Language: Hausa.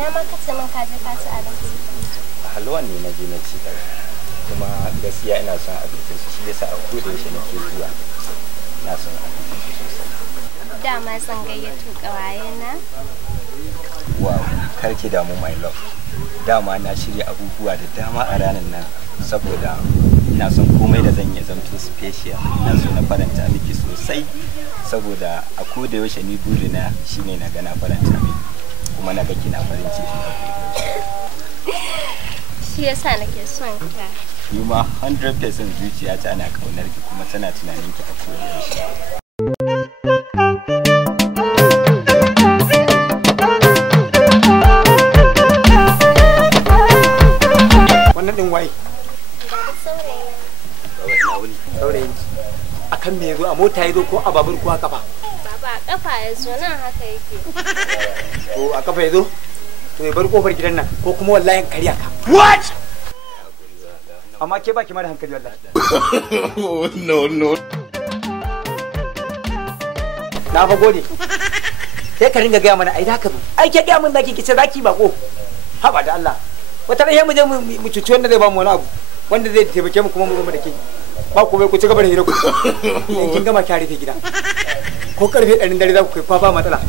ina ma ka ce min ka je ka ci abinci? Halwan ne na je na ci da kuma gaskiya ina son abincin su shi yasa a koda yaushe nake zuwa ina son abincin su sosai. Dama zan gayyato ƙawayena. Wow, kar ki damu my love. Dama na shirya abubuwa da dama a ranar nan saboda ina son komai da zan yi zamto special. Ina so na faranta miki sosai saboda a koda yaushe ni burina shine na ga na faranta miki kuma na ga kina farin ciki. Shi yasa nake son ka. Ni ma 100% zuciyata na kaunar ki kuma tana tunanin ki a koda yaushe. Wannan din waye? Saurayin. Akan me yazo, a mota yazo ko a babur ko a kafa? Baba a kafa yazo, nan haka yake. To a kafa yazo? To ya bar kofar gidan nan ko kuma wallahi kariya ka. What? Amma ke baki mara hankali wallahi. No. Na fa gode. Sai ka ringa gaya mana ai da haka. Ai ke gaya min zaki kice zaki bako. Haba da Allah. Wata ran mu je mu cuci wanda zai ba mu wani abu. Wanda zai taimake mu kuma mu da ke. Ba ku bai ku ci gaba da hira ku. Kin gama ki rufe gida. Ko karfe 1 dare za ku kai fa ba matsala.